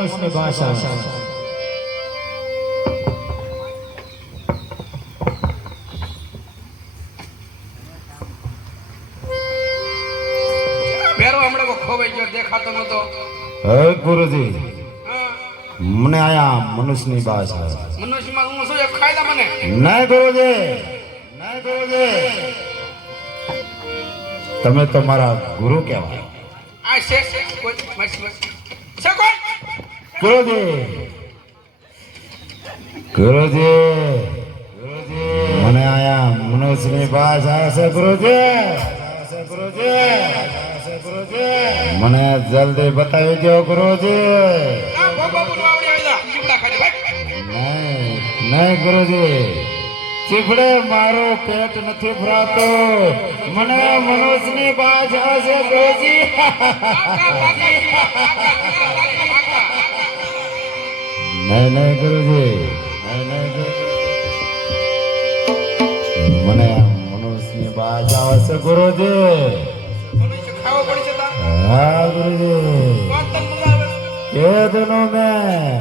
મનુષ્યની ભાષા ભેરો હમણાં કો ખોવાઈ ગયો દેખાતો નતો. હે ગુરુજી મને આયા મનુષ્યની ભાષા મનુષ્યમાં હું શું એક ખાયલા મને નહીં ગુરુજી નહીં ગુરુજી તમે તો મારા ગુરુ કહેવાય. આ છે કોઈ મસ્ત છે કોઈ ગુરુજી ગુરુજી મને આયા મનુષ્યની ભાષા છે ગુરુજી મને જલ્દી બતાવી દો ગુરુજી. આ બાબા બોલવા આવડે આયલા ચીપડા ખાજે ભાઈ. નહીં ગુરુજી ચીપડે મારો પેટ નથી ભરાતો મને મનુષ્યની ભાષા છે ગુરુજી. નહીં ગુરુજી મને મનુષ્યની ભાષા છે ગુરુજી. મનુષ્ય ખાવો પડશે તા હા ગુરુજી વાત તને મજા આવે. એ દિનો મેં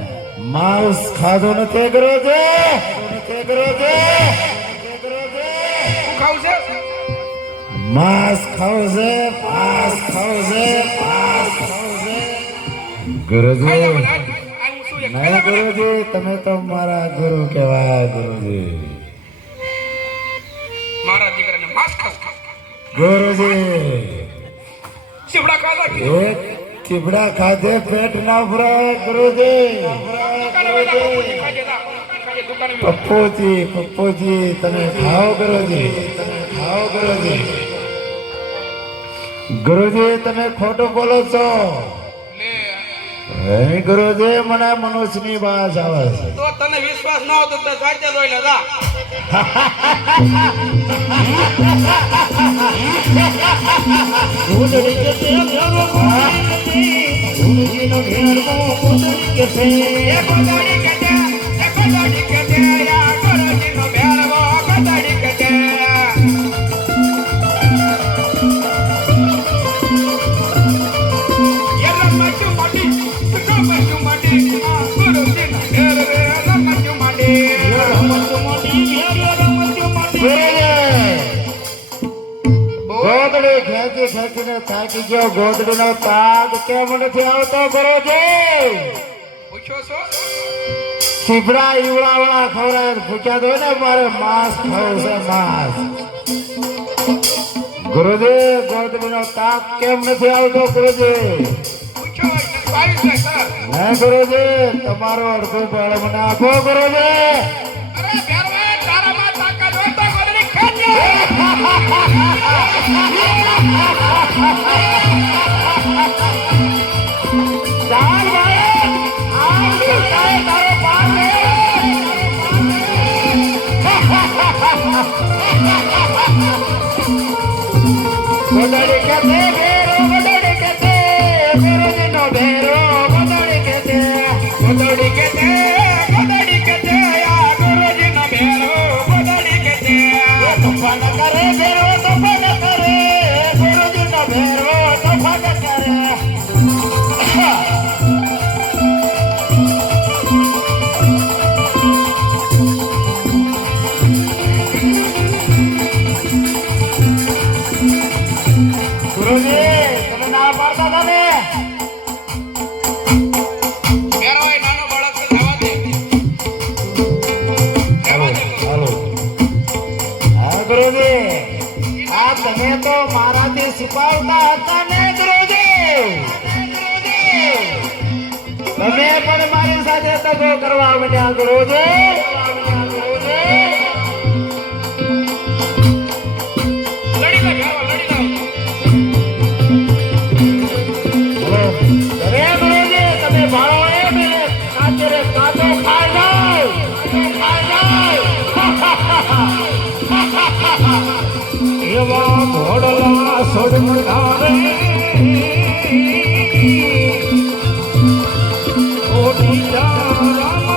માંસ ખાધો નથી ગુરુજી. શું ખાવું છે માંસ ખાવું છે ગુરુજી. ખાઈ જા મને આ હું શું એક નહીં ખાઈ જા મને. ગુરુજી તમે તો મારા ગુરુ કહેવાય ગુરુજી. મારા દીકરાને માંસ ખાવ ગુરુજી ચીપડા ખાવા એક ચીબડા ખાધે પેટ ના ભરાય ગુરુજી. પપ્પુજી તમે ખાઓ ગુરુજી ગુરુજી તમે ખોટું બોલો છો. હે ગુરુજી મને મનુષ્યની ભાષા આવે છે. તો તને વિશ્વાસ ન હોતો તો સાચે જોઈ લે જા. ગોદડી ખેંચીને થાકી ગયો. ગોદડી નો તાગ કેમ નથી આવતો ગુરુજી? પૂછો છો ચીપડા ઈવડા વાળા ખવડાવે પૂછ્યા તો ને મારે માંસ ખાવું છે માંસ. ગુરુજી ગોદડી નો તાગ કેમ નથી આવતો ગુરુજી? પૂછો આવી જાય સર. હે ગુરુજી તમારો અડધો બળ મને આપો ગુરુજી. અરે ભેરવા તારામાં તાકાત હોય તો ગોદડી ખેંચે. ચાલ ભાઈ આવડી જાય તારો પાસે. ગોદડી કે દે ભેરો ગોદડી કે દે ગુરુજી નો ભેરો ગોદડી કે દે ગોદડી કે દે આ ગુરુજીનો ભેરો ગોદડી કે દે. તોફાન કરે ભેરો તોફાન કરે ગુરુજી નો ભેરો તોફાન કરે. ગુરુજી તમે ના પાડતા હતા ને. ભેરો એ નાનો બાળક છે જવા દે. હાલો હા ગુરુજી આ તમે તો મારાથી છુપાવતા હતા ને ગુરુજી. તમે પણ મારી સાથે દગો કરવા માંડ્યા ગુરુજી. લડી લે ભેરો લડી લે. અરે ગુરુજી તમે ભાળો એ બે કાચે રે કાચો ખાઈ જાઓ. એવા ઘોડલા સોડમડા રે ઓડી રામ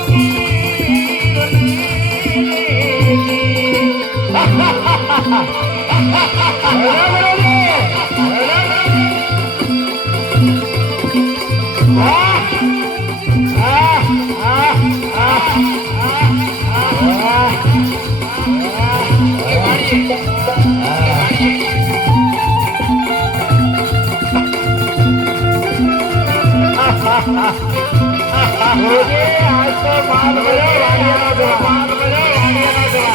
गुरुजी आज तो माल बजाओ वाडियाला जरा माल बजाओ वाडियाला जरा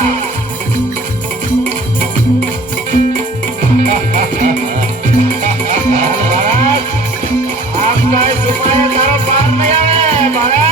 महाराज आप काय सुखाया जरा पार नाही आहे महाराज